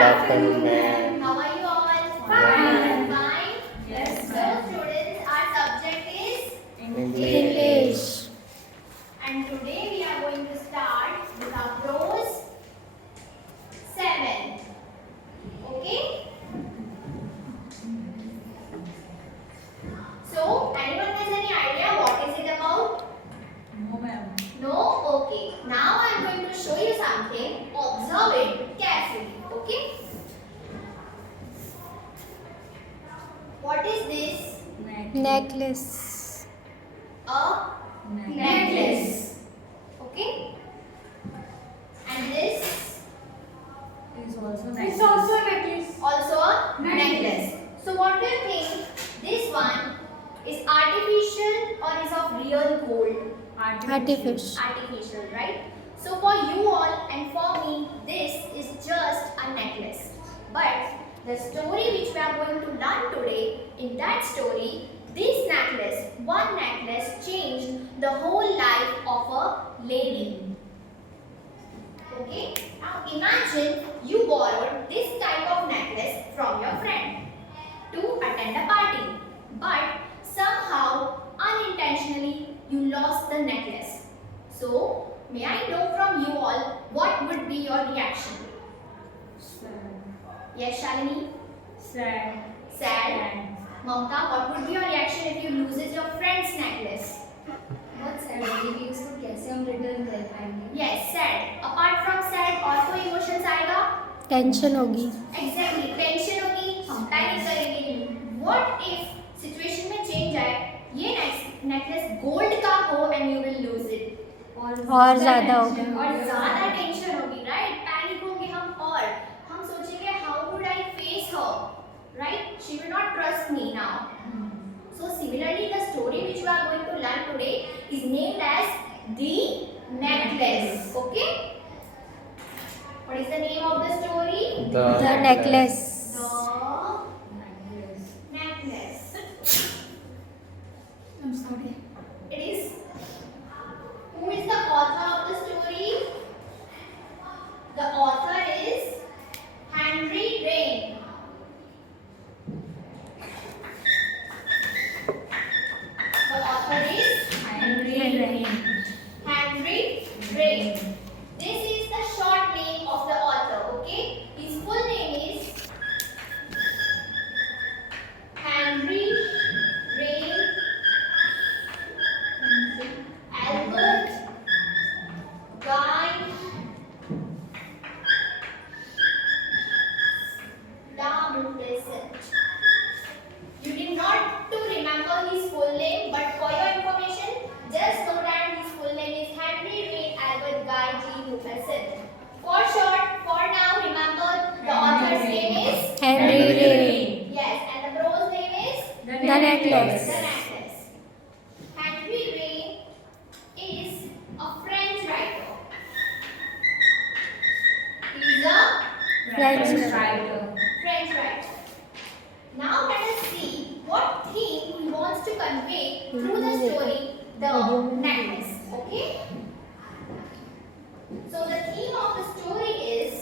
Good afternoon, ma'am. How are you all? Fine. Fine? Yes, So, ma'am. students, our subject is English. And today we are going to start with our prose 7. Okay? So, anyone has any idea what is it about? No, ma'am. No? Okay. Now I am going to show you something. Observe it carefully. Okay? What is this? Necklace. A necklace. Okay? And this Is also It's also a necklace. also a necklace. So what do you think? This one is artificial or is of real gold? Artificial. Artificial, right? So for you all and for me, this is just a necklace. But the story which we are going to learn today, in that story, this necklace, one necklace changed the whole life of a lady. Okay? Now imagine you borrowed this type of necklace from your friend to attend a party. But somehow, unintentionally, you lost the necklace. So, may I know from you all what would be your reaction? Sad. Yes, Shalini? Sad. Sad. Mamta, what would be your reaction if you loses your friend's necklace? बहुत sad होगी कि उसको कैसे हम return कर पाएंगे. Yes, sad. Apart from sad, और कोई इमोशंस आएगा? टेंशन होगी. Exactly. टेंशन होगी, हम पैनिक करेंगे. What if सिचुएशन में चेंज आए, ये नेकलेस गोल्ड का हो and you will lose it? और ज़्यादा होगा. और ज्यादा टेंशन होगी, राइट? पैनिक होंगे हम और हम सोचेंगे how would I face her, right? She will not trust me now. So similarly, the story which we are going to learn today is named as the necklace. Okay? What is the name of the story? The necklace. The necklace. I'm sorry. It is. Who is the author of the story? The author is Henry Rain. The author is Henry Rain. This is the short name of the author, okay? His full name is Henry Rain Albert Guy Lamberson. You did not to remember his full name, but for your information, just know that his full name is Henry Rain Albert Guy G. Newperson. For short, for now, remember the author's name is Henry Rain. yes, and the prose name is The necklace. the necklace. Henry Rain is a French writer. He is a French writer. French writer. Now let us see what theme he wants to convey through the story, the necklace. Okay? So the theme of the story is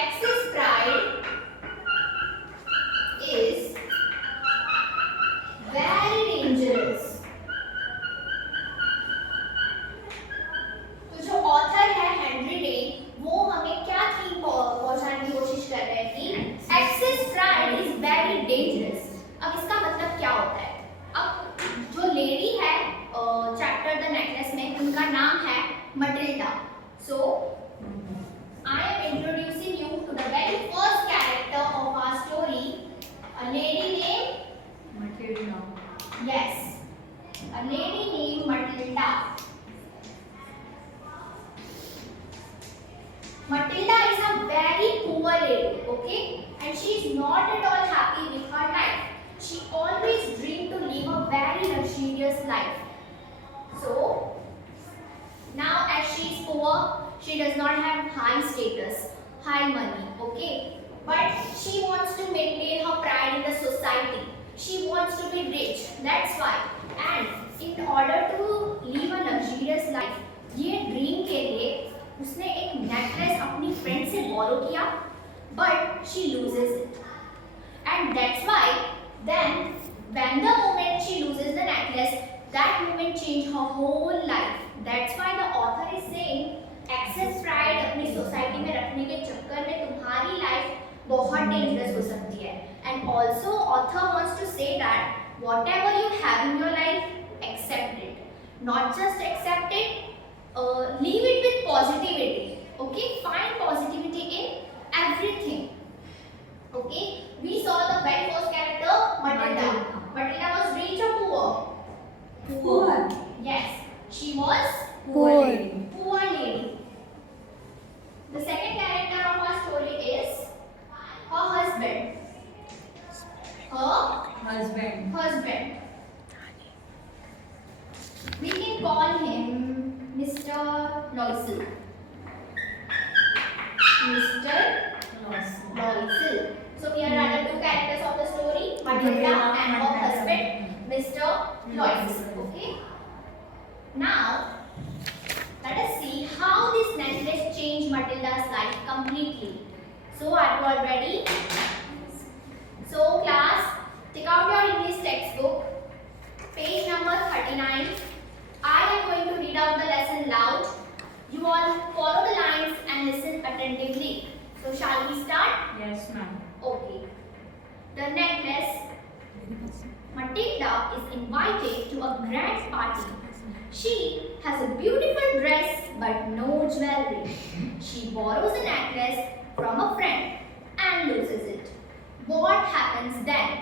excess pride is very dangerous. तो जो author है Henry rain, वो हमें क्या theme पहुंचाने की कोशिश कर रहे हैं कि excess pride is very dangerous. अब इसका मतलब क्या होता है? अब जो लेडी है चैप्टर द नेकलेस में, उनका नाम है Matilda. So I am introducing you to the very first character of our story, a lady named Matilda. yes, a lady named Matilda. Matilda is a very poor lady, okay, and she is not at all happy with her life. She always dreamed to live a very luxurious life. So now, as she is poor, she does not have high status, high money, okay? But she wants to maintain her pride in the That's why. And in order to live a luxurious life, ये dream के लिए उसने एक necklace अपनी friend से बोरो किया, but she loses it. And that's why then when the moment she loses the necklace, that moment changed her whole life. That's why the author is saying excess pride अपनी society में रखने के चक्कर में तुम्हारी life बहुत dangerous हो सकती है. And also author wants to say that whatever you have in your life, accept it. Not just accept it, leave it with positivity. Okay, find positivity in everything. Okay, we saw the very first character, Matilda. Matilda was rich or poor? Poor. Yes, she was Poor. poor lady. The second character of our story is her husband. Her Husband. husband. We can call him Mr. Loisel. Mr. Loisel. So here are the two characters of the story, Matilda and her husband, Mr. Loisel. Okay. Now, let us see how this necklace changed Matilda's life completely. So, are you all ready? So, class, take out your English textbook, page number 39. I am going to read out the lesson loud. You all follow the lines and listen attentively. So, shall we start? Yes, ma'am. Okay. The necklace. Matilda is invited to a grand party. She has a beautiful dress but no jewelry. She borrows a necklace from a friend and loses it. What happens then?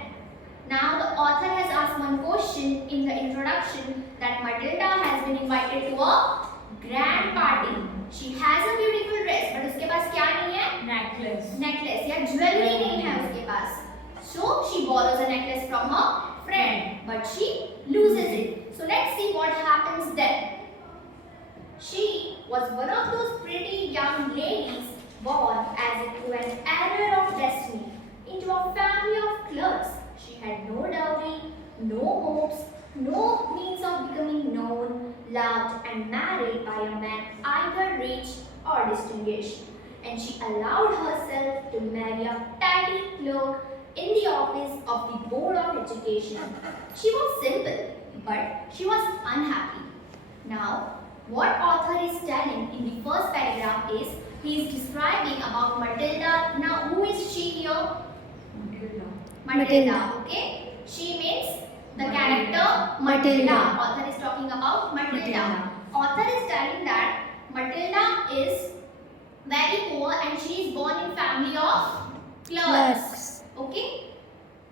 Now the author has asked one question in the introduction that Matilda has been invited to a grand party. She has a beautiful dress but उसके पास क्या नहीं है? Necklace. Necklace या jewelry नहीं है उसके पास. So she borrows a necklace from her friend but she loses it. So let's see what happens then. She was one of those pretty young ladies born as if through an error of destiny into a family of clerks. She had no dowry, no hopes, no means of becoming known, loved and married by a man either rich or distinguished. And she allowed herself to marry a petty clerk in the office of the Board of Education. She was simple, but she was unhappy. Now, what author is telling in the first paragraph is he is describing about Matilda. Now, who is she here? Matilda. Matilda. Okay, she means the character Matilda. Matilda. Author is talking about Matilda. Matilda. Author is telling that Matilda is very poor and she is born in family of clerks. Clerks. Okay,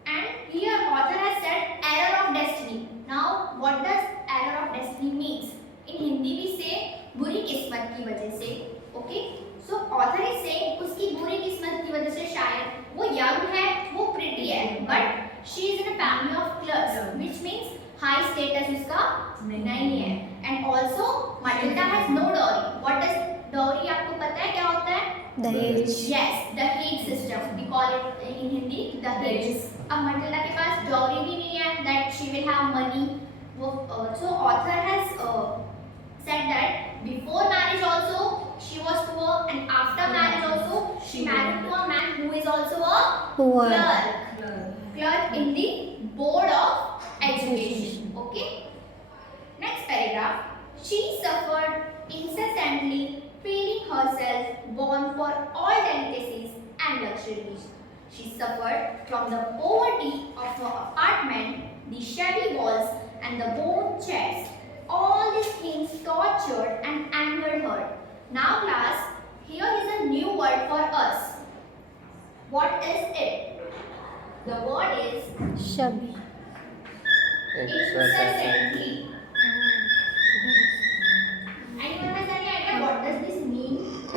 and here author has said error of destiny. Now, what does error of destiny means? In Hindi we say बुरी किस्मत की वजह से. Okay, so author is saying उसकी बुरी किस्मत की वजह से शायद वो young है, वो pretty है, but she is in a family of clerks, which means high status उसका नहीं है. And also Matilda has no dowry. What does dowry आपको पता है क्या होता है? Dahej. Yes, the Dahej system. We call it in Hindi Dahej. अब Matilda के पास dowry भी नहीं है, that she will have money. So author has said that before marriage also she was poor and after marriage also she married to a man who is also a Poor. clerk in the Board of Education. Okay. Next paragraph. She suffered incessantly, feeling herself born for all delicacies and luxuries. She suffered from the poverty of her apartment, the shabby walls and the bone chairs. All these things tortured and angered her. Now class, here is a new word for us. What is it? The word is Shabby. incessantly. Anyone has any idea what does this mean?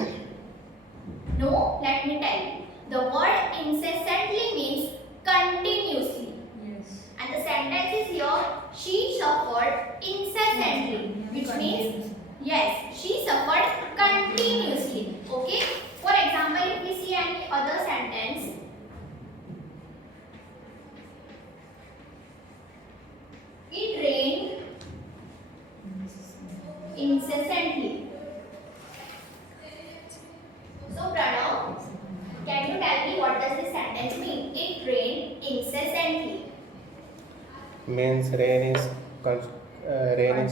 No, let me tell you. The word incessantly means continuously. Yes. And the sentence is here, she suffered incessantly, which means, yes, she suffered continuously. Okay? For example, if we see any other sentence, means rain is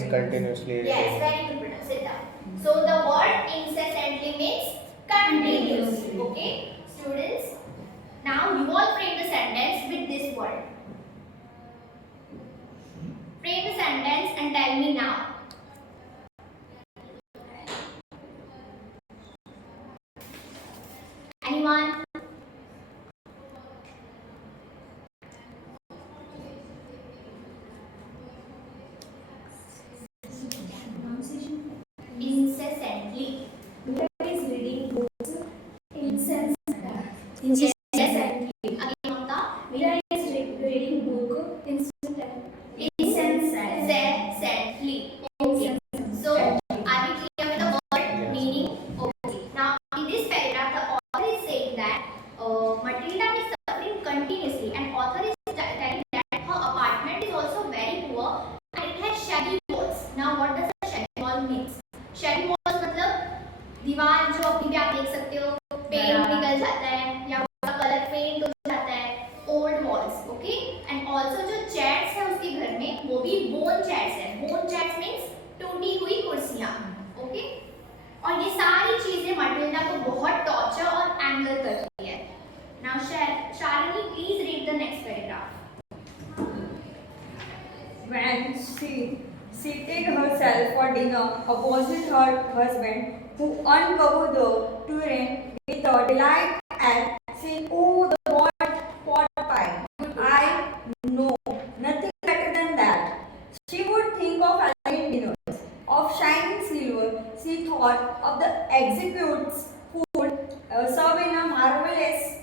continuously Yes, raining. very good, Pranav. Sit down. So the word incessantly means continuously. Okay, students. Now you all frame the sentence with this word. Frame the sentence and tell me now. Anyone? Incessantly. is reading books incessantly. Incessantly. Again, Mamta. Mira is reading book incessantly. Incessantly. Okay. So, are we clear with the word Yes. meaning? Okay. Now, in this paragraph, the author is saying that Matilda is suffering continuously, and author is telling that her apartment is also very poor and it has shaggy walls. Now, what does a shaggy wall means? Shaggy walls मतलब दीवार जो अभी भी आप देख सकते हो paint निकल जाता है या उसका कलर पेंट हो जाता है old walls okay and also जो चेयर्स है उसके घर में वो भी बोन चेयर्स है बोन चेयर्स मींस टूटी हुई कुर्सियां ओके और ये सारी चीजें मटिल्डा को बहुत टॉर्चर और एंगर करती है now Shalini please read the next paragraph When she seated herself for dinner opposite her husband, who uncovered the tureen with a delight at seeing, oh, the pot pie. I know nothing better than that. She would think of elegant dinners, of shining silver. She thought of the exquisite food served in a marvelous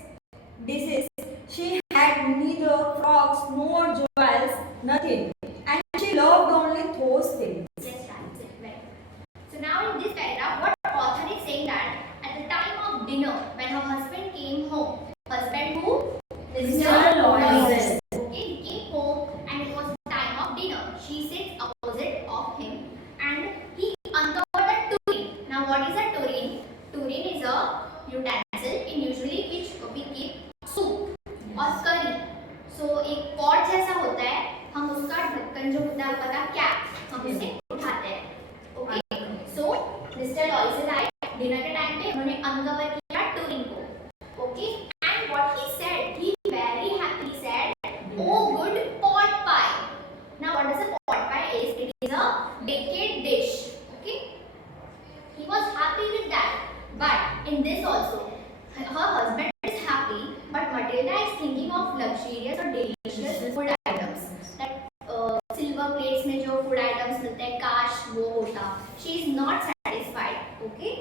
dishes. She had neither frocks nor jewels, nothing. And she loved only those things. Yes, that's it. Right. So now in this paragraph, what author is saying that at the time of dinner, when her husband came home, husband who? Mr. Loisel. Okay, he came home and it was the time of dinner. She sits opposite of him and he uncovered a tureen. Now what is a tureen? Tureen is a utensil in usually which we keep soup or curry. So एक pot जैसा होता है हम उसका ढक्कन जो होता है ऊपर का कैप हम उसे उठाते हैं ओके सो मिस्टर लॉयसेल आए डिनर के टाइम पे उन्होंने अनकवर किया टूरिंग को okay and what he said he very happy said oh good pot pie now what does a pot pie is it is a decade dish okay he was happy with that but in this also her husband is happy but Matilda is thinking of luxurious or delicious food items that silver plates में जो food items मिलते हैं काश वो होता she is not satisfied okay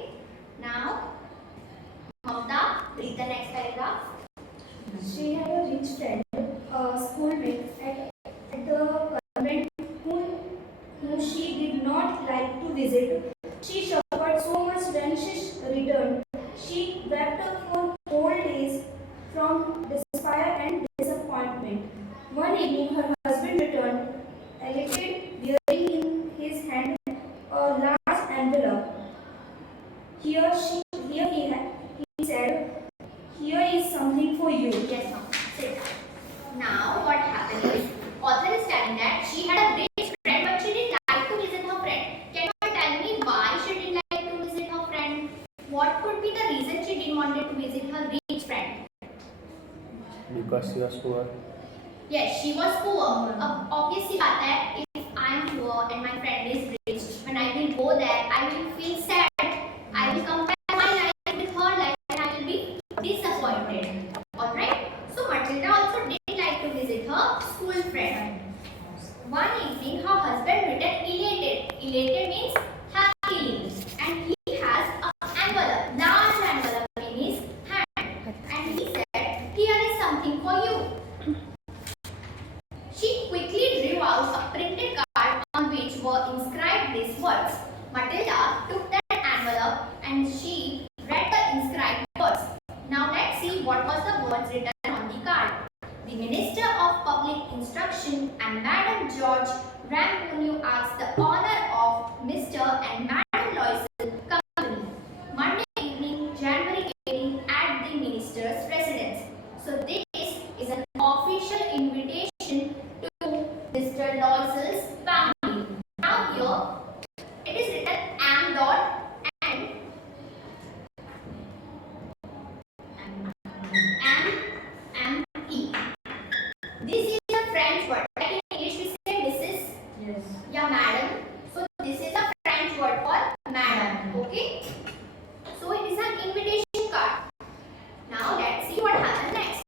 now Mamta read the next paragraph She had a rich friend, a schoolmate at the convent whom she did not like to visit. She suffered so much when she returned. She wept for whole days from despair and disappointment. One evening, her husband returned, elated, bearing in his hand a large envelope. Here he said, "Here is something for you." yes ma'am sit now what happened is author is telling that she had a rich friend but she didn't like to visit her friend can you tell me why she didn't like to visit her friend what could be the reason she didn't wanted to visit her rich friend Because she was poor. yes she was poor obviously बात है if I am poor and my friend is rich when I will go there I will feel sad I will compare my life with her life and I will be disappointed alright so Matilda also didn't like to visit her school friend one evening her husband returned elated means happily and he has an envelope large envelope in his hand and he said here is something for you she quickly drew out a printed card on which were inscribed these words. Matilda took that envelope and she read the inscribed words. Now let's see what was the words written on the card. The Minister of Public Instruction and Madam George Ramponneau asks the honor of Mr. and Madam Loisel company. Monday evening, January 18 at the Minister's residence. So this is an official invitation to this This is a French word. Like in English we say Mrs. Yes. या madam. So this is a French word for madam. Okay. So it is an invitation card. Now let's see what happened next.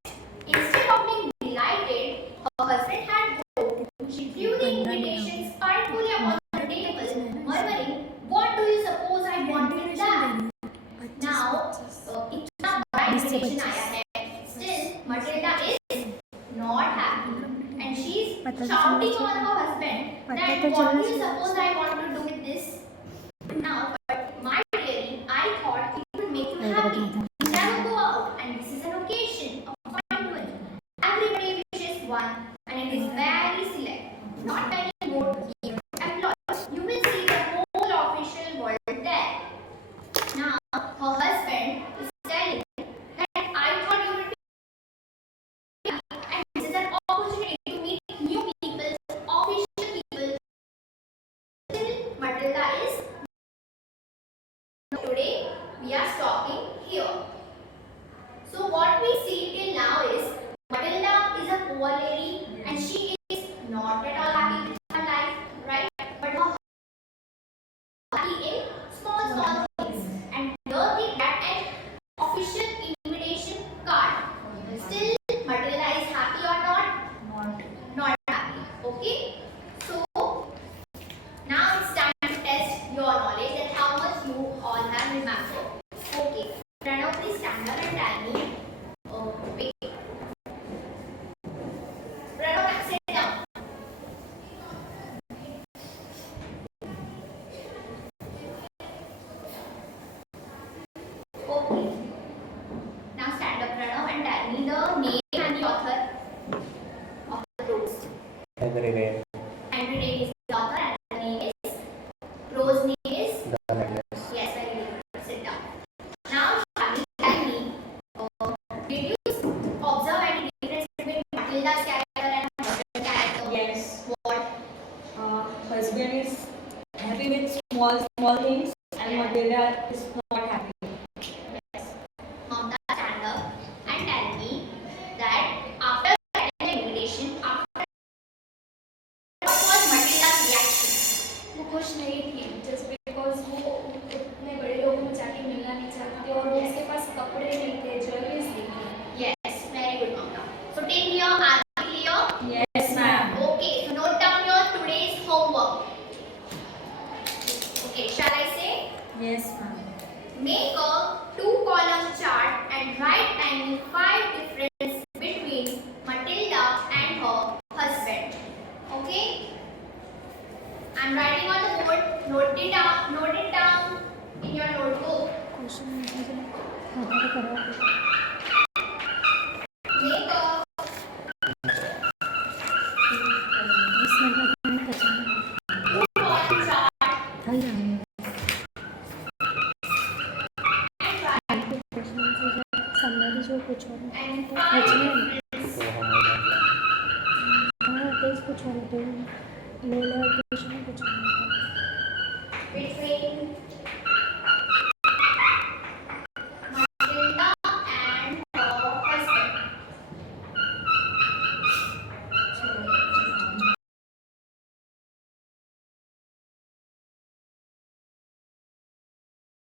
Instead of being delighted, her husband had gone. She threw the invitation spitefully upon the table, murmuring, "What do you suppose I wanted that?" Now, इतना बड़ा invitation आया है. Still, Matilda is not happy, and she's shouting on her husband that what do you suppose I want to do with this? Now, but my dearie, I thought it would make you happy. Never go out, and this is an occasion, a fine one. Everybody wishes one, and it is very select. Not many more employees. You will see the whole official world there. Now, her husband is telling that I thought you would be happy, and this is an opportunity to meet new people, official people. Still, Matilda is. Today, we are stopping here. So, what we see till now is Matilda is a poor lady and she is not at all happy with her life, right? But her happy in small things. And here we get an official invitation card. Still, Matilda is happy or not? Not happy. Okay? So, now it's time to test your knowledge and how much you all have remembered. Okay. Pranav, please stand up and tell me. Wait. Pranav, sit down. Okay. Now stand up, Pranav, and tell me the name and the author of the prose. Henry Rain, Henry Rain is the author and the name is. Prose name is. The Madness. Yes, very good. Sit down. Now, Shami, tell me, did you observe any difference between Matilda's character and her husband's character? Yes. What? Husband is happy with small things, and Matilda is not happy. Yes. Mamta, stand up and tell me that after getting the invitation, what was Matilda's reaction? वो खुश नहीं थी just because वो इतने बड़े लोगों में जाके मिलना नहीं चाहती थी और उसके पास कपड़े नहीं थे ज्वेलरीज नहीं थी. Yes, very good, Mamta. So, take here, are you clear? Yes, ma'am. Okay, so note down your today's homework. Okay, shall I say? Yes, ma'am. Make a 2-column chart and write any 5 differences between Matilda and her husband. Okay? I'm writing on the board. Note it down in your notebook. Make a 2-column chart and write and 5 differences तो हम हो जाएंगे. between